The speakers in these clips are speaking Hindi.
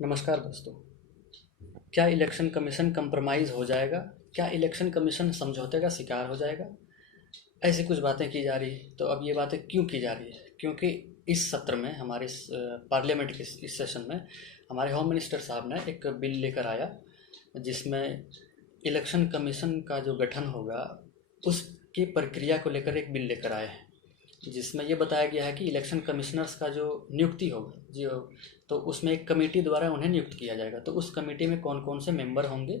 नमस्कार दोस्तों। क्या इलेक्शन कमीशन कंप्रोमाइज़ हो जाएगा? क्या इलेक्शन कमीशन समझौते का शिकार हो जाएगा? ऐसी कुछ बातें की जा रही है। तो अब ये बातें क्यों की जा रही है? क्योंकि इस सत्र में हमारे पार्लियामेंट के इस सेशन में हमारे होम मिनिस्टर साहब ने एक बिल लेकर आया, जिसमें इलेक्शन कमीशन का जो गठन होगा उसकी प्रक्रिया को लेकर एक बिल लेकर आए हैं, जिसमें ये बताया गया है कि इलेक्शन कमिश्नर्स का जो नियुक्ति होगा जो, तो उसमें एक कमेटी द्वारा उन्हें नियुक्त किया जाएगा। तो उस कमेटी में कौन कौन से मेंबर होंगे,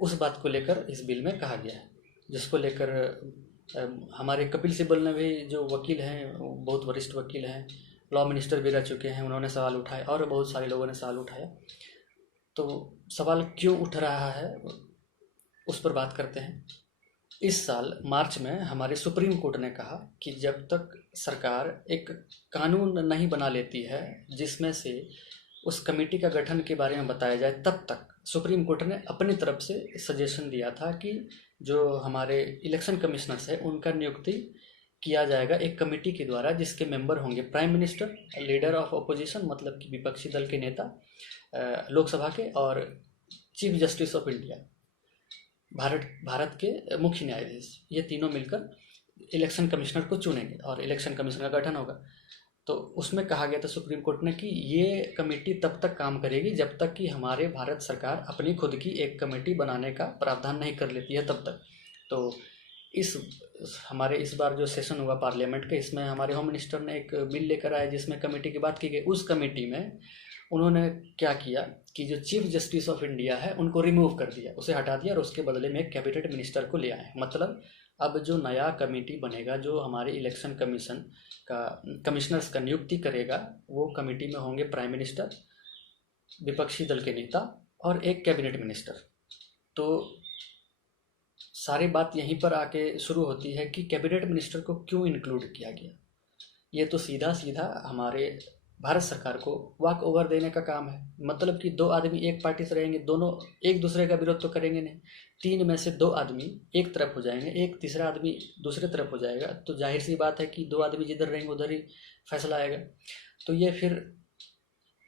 उस बात को लेकर इस बिल में कहा गया है, जिसको लेकर हमारे कपिल सिब्बल ने भी, जो वकील हैं, बहुत वरिष्ठ वकील हैं, लॉ मिनिस्टर भी रह चुके हैं, उन्होंने सवाल उठाए और बहुत सारे लोगों ने सवाल उठाया। तो सवाल क्यों उठ रहा है उस पर बात करते हैं। इस साल मार्च में हमारे सुप्रीम कोर्ट ने कहा कि जब तक सरकार एक कानून नहीं बना लेती है जिसमें से उस कमेटी का गठन के बारे में बताया जाए, तब तक सुप्रीम कोर्ट ने अपनी तरफ से सजेशन दिया था कि जो हमारे इलेक्शन कमिश्नर्स हैं उनका नियुक्ति किया जाएगा एक कमेटी के द्वारा, जिसके मेंबर होंगे prime minister, leader of opposition मतलब कि विपक्षी दल के नेता लोकसभा के, और chief justice of India Bharat Bharat के मुख्य न्यायाधीश, ये तीनों मिलकर इलेक्शन कमिश्नर को चुनेंगे और इलेक्शन कमीशन का गठन होगा। तो उसमें कहा गया था सुप्रीम कोर्ट ने कि ये कमेटी तब तक काम करेगी जब तक कि हमारे भारत सरकार अपनी खुद की एक कमेटी बनाने का प्रावधान नहीं कर लेती है, तब तक। तो इस हमारे इस बार जो सेशन हुआ पार्लियामेंट का, इसमें हमारे होम मिनिस्टर ने एक बिल लेकर आया जिसमें कमेटी की बात की गई। उस कमेटी में उन्होंने क्या किया कि जो चीफ जस्टिस ऑफ इंडिया है उनको रिमूव कर दिया, उसे हटा दिया और उसके बदले में एक कैबिनेट मिनिस्टर को ले आए। मतलब अब जो नया कमेटी बनेगा जो हमारे इलेक्शन कमीशन का कमिश्नर्स का नियुक्ति करेगा, वो कमेटी में होंगे प्राइम मिनिस्टर, विपक्षी दल के नेता और एक कैबिनेट मिनिस्टर। तो सारी बात यहीं पर आके शुरू होती है कि कैबिनेट मिनिस्टर को क्यों इंक्लूड किया गया। ये तो सीधा सीधा हमारे भारत सरकार को वॉक ओवर देने का काम है। मतलब कि दो आदमी एक पार्टी से रहेंगे, दोनों एक दूसरे का विरोध तो करेंगे नहीं, तीन में से दो आदमी एक तरफ हो जाएंगे, एक तीसरा आदमी दूसरे तरफ हो जाएगा, तो जाहिर सी बात है कि दो आदमी जिधर रहेंगे उधर ही फैसला आएगा। तो ये फिर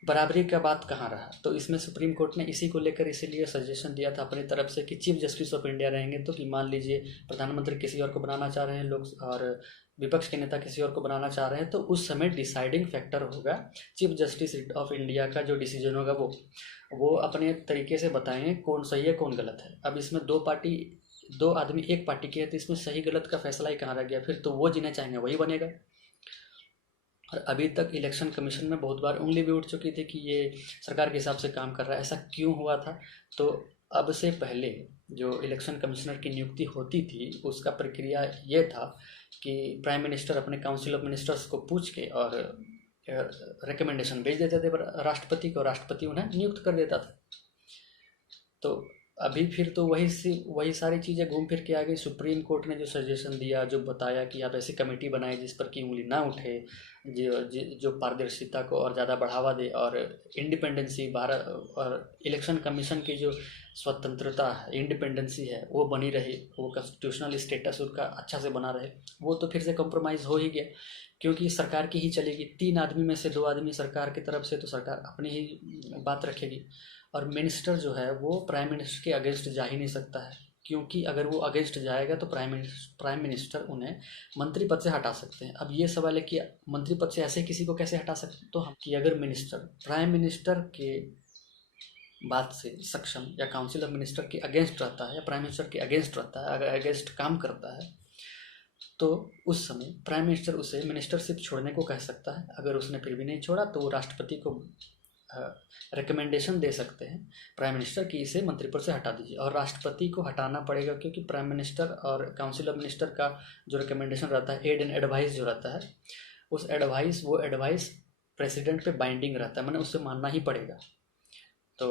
बराबरी का बात कहाँ रहा। तो इसमें सुप्रीम कोर्ट ने इसी को लेकर इसीलिए सजेशन दिया था अपनी तरफ से कि चीफ जस्टिस ऑफ इंडिया रहेंगे, तो कि मान लीजिए प्रधानमंत्री किसी और को बनाना चाह रहे हैं लोग और विपक्ष के नेता किसी और को बनाना चाह रहे हैं, तो उस समय डिसाइडिंग फैक्टर होगा चीफ जस्टिस ऑफ इंडिया का। जो डिसीजन होगा वो अपने तरीके से बताएंगे कौन सही है कौन गलत है। अब इसमें दो आदमी एक पार्टी के हैं, तो इसमें सही गलत का फैसला ही कहाँ रह गया। फिर तो वो जिन्हें चाहेंगे वही बनेगा। और अभी तक इलेक्शन कमीशन में बहुत बार उंगली भी उठ चुकी थी कि ये सरकार के हिसाब से काम कर रहा है। ऐसा क्यों हुआ था? तो अब से पहले जो इलेक्शन कमिश्नर की नियुक्ति होती थी उसका प्रक्रिया ये था कि प्राइम मिनिस्टर अपने काउंसिल ऑफ मिनिस्टर्स को पूछ के और रिकमेंडेशन भेज देते थे राष्ट्रपति को, राष्ट्रपति उन्हें नियुक्त कर देता था। तो अभी फिर तो वही सारी चीज़ें घूम फिर के आ गई। सुप्रीम कोर्ट ने जो सजेशन दिया, जो बताया कि आप ऐसी कमेटी बनाए जिस पर की उंगली ना उठे, जो पारदर्शिता को और ज़्यादा बढ़ावा दे और इंडिपेंडेंसी भारत और इलेक्शन कमीशन की जो स्वतंत्रता है, इंडिपेंडेंसी है, वो बनी रहे, वो कॉन्स्टिट्यूशनल स्टेटस उनका अच्छा से बना रहे, वो तो फिर से कॉम्प्रोमाइज़ हो ही गया। क्योंकि सरकार की ही चलेगी, तीन आदमी में से दो आदमी सरकार की तरफ से, तो सरकार अपनी ही बात रखेगी। और मिनिस्टर जो है वो प्राइम मिनिस्टर के अगेंस्ट जा ही नहीं सकता है, क्योंकि अगर वो अगेंस्ट जाएगा तो प्राइम मिनिस्टर उन्हें मंत्री पद से हटा सकते हैं। अब ये सवाल है कि मंत्री पद से ऐसे किसी को कैसे हटा सकते हैं? तो हम कि अगर मिनिस्टर प्राइम मिनिस्टर के बात से सक्षम या काउंसिल ऑफ मिनिस्टर के अगेंस्ट रहता है या प्राइम मिनिस्टर के अगेंस्ट रहता है, अगर अगेंस्ट काम करता है, तो उस समय प्राइम मिनिस्टर उसे मिनिस्टरशिप छोड़ने को कह सकता है। अगर उसने फिर भी नहीं छोड़ा तो वो राष्ट्रपति को रिकमेंडेशन दे सकते हैं प्राइम मिनिस्टर की इसे मंत्री पद से हटा दीजिए। और राष्ट्रपति को हटाना पड़ेगा क्योंकि प्राइम मिनिस्टर और काउंसिल ऑफ मिनिस्टर का जो रिकमेंडेशन रहता है, एड एंड एडवाइस जो रहता है, उस एडवाइस प्रेसिडेंट पे बाइंडिंग रहता है, मैंने उसे मानना ही पड़ेगा। तो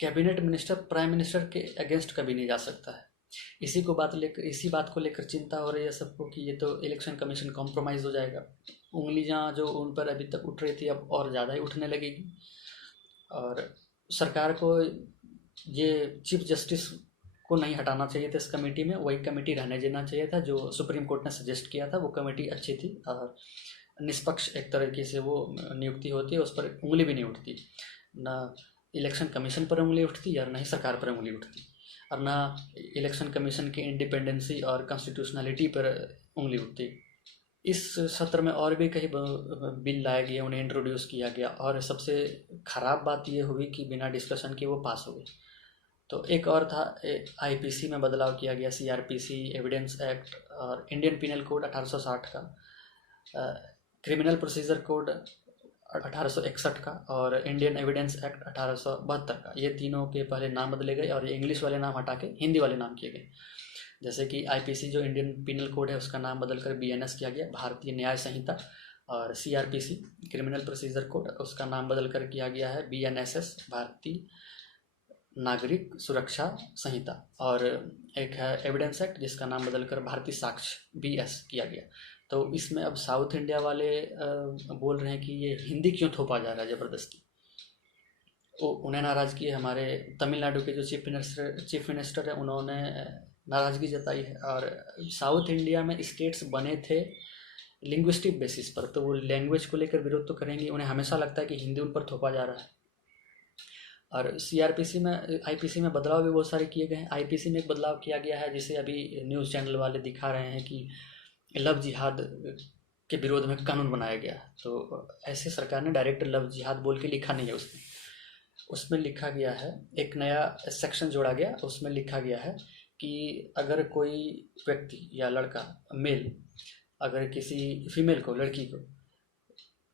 कैबिनेट मिनिस्टर प्राइम मिनिस्टर के अगेंस्ट कभी नहीं जा सकता है। इसी बात को लेकर चिंता हो रही है सबको कि ये तो इलेक्शन कमीशन कॉम्प्रोमाइज़ हो जाएगा। उंगलियां जो उन पर अभी तक उठ रही थी अब और ज़्यादा ही उठने लगेगी। और सरकार को ये चीफ जस्टिस को नहीं हटाना चाहिए था इस कमेटी में, वही कमेटी रहने देना चाहिए था जो सुप्रीम कोर्ट ने सजेस्ट किया था। वो कमेटी अच्छी थी और निष्पक्ष एक तरीके से वो नियुक्ति होती है, उस पर उंगली भी नहीं उठती, ना इलेक्शन कमीशन पर उंगली उठती और ना ही सरकार पर उंगली उठती, और ना इलेक्शन कमीशन की इंडिपेंडेंसी और कॉन्स्टिट्यूशनलिटी पर उंगली उठती। इस सत्र में और भी कई बिल लाए गए, उन्हें इंट्रोड्यूस किया गया, और सबसे ख़राब बात ये हुई कि बिना डिस्कशन के वो पास हो गए। तो एक और था, आईपीसी में बदलाव किया गया, सीआरपीसी, एविडेंस एक्ट और इंडियन पिनल कोड 1860 का, क्रिमिनल प्रोसीजर कोड 1861 का और इंडियन एविडेंस एक्ट 1872 का। ये तीनों के पहले नाम बदले गए और ये इंग्लिश वाले नाम हटा के हिंदी वाले नाम किए गए। जैसे कि आईपीसी जो इंडियन पिनल कोड है उसका नाम बदलकर बीएनएस किया गया, भारतीय न्याय संहिता, और सीआरपीसी क्रिमिनल प्रोसीजर कोड उसका नाम बदलकर किया गया है बीएनएसएस, भारतीय नागरिक सुरक्षा संहिता, और एक है एविडेंस एक्ट जिसका नाम बदलकर भारतीय साक्ष्य बीएस किया गया। तो इसमें अब साउथ इंडिया वाले बोल रहे हैं कि ये हिंदी क्यों थोपा जा रहा है ज़बरदस्ती। उन्हें नाराज़गी है। हमारे तमिलनाडु के जो चीफ मिनिस्टर है उन्होंने नाराज़गी जताई है। और साउथ इंडिया में स्टेट्स बने थे लिंग्विस्टिक बेसिस पर, तो वो लैंग्वेज को लेकर विरोध तो करेंगे। उन्हें हमेशा लगता है कि हिंदी उन पर थोपा जा रहा है। और सीआरपीसी में, आईपीसी में बदलाव भी बहुत सारे किए गए हैं। आईपीसी में एक बदलाव किया गया है जिसे अभी न्यूज़ चैनल वाले दिखा रहे हैं कि लव जिहाद के विरोध में कानून बनाया गया। तो ऐसे सरकार ने डायरेक्ट लव जिहाद बोल के लिखा नहीं है उसमें लिखा गया है, एक नया सेक्शन जोड़ा गया, उसमें लिखा गया है कि अगर कोई व्यक्ति या लड़का मेल अगर किसी फीमेल को, लड़की को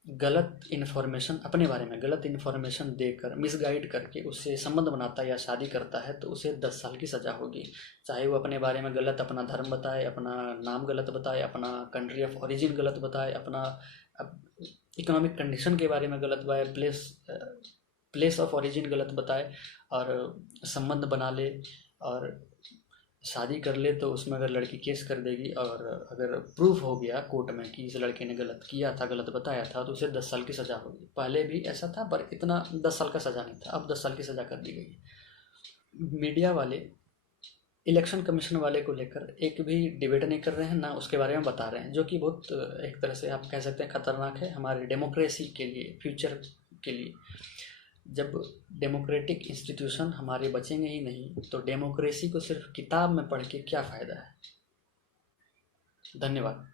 गलत इन्फॉर्मेशन, अपने बारे में गलत इन्फॉर्मेशन देकर, मिसगाइड करके उससे संबंध बनाता है या शादी करता है तो उसे 10 साल की सज़ा होगी। चाहे वो अपने बारे में गलत अपना धर्म बताए, अपना नाम गलत बताए, अपना कंट्री ऑफ ओरिजिन गलत बताए, अपना इकोनॉमिक कंडीशन के बारे में गलत बताए, प्लेस ऑफ ओरिजिन गलत बताए, और संबंध बना ले और शादी कर ले, तो उसमें अगर लड़की केस कर देगी और अगर प्रूफ हो गया कोर्ट में कि इस लड़के ने गलत किया था, गलत बताया था, तो उसे 10 साल की सज़ा होगी। पहले भी ऐसा था पर इतना 10 साल का सज़ा नहीं था, अब 10 साल की सज़ा कर दी गई। मीडिया वाले इलेक्शन कमीशन वाले को लेकर एक भी डिबेट नहीं कर रहे हैं, ना उसके बारे में बता रहे हैं, जो कि बहुत एक तरह से आप कह सकते हैं खतरनाक है हमारे डेमोक्रेसी के लिए, फ्यूचर के लिए। जब डेमोक्रेटिक इंस्टीट्यूशन हमारे बचेंगे ही नहीं तो डेमोक्रेसी को सिर्फ किताब में पढ़ के क्या फ़ायदा है। धन्यवाद।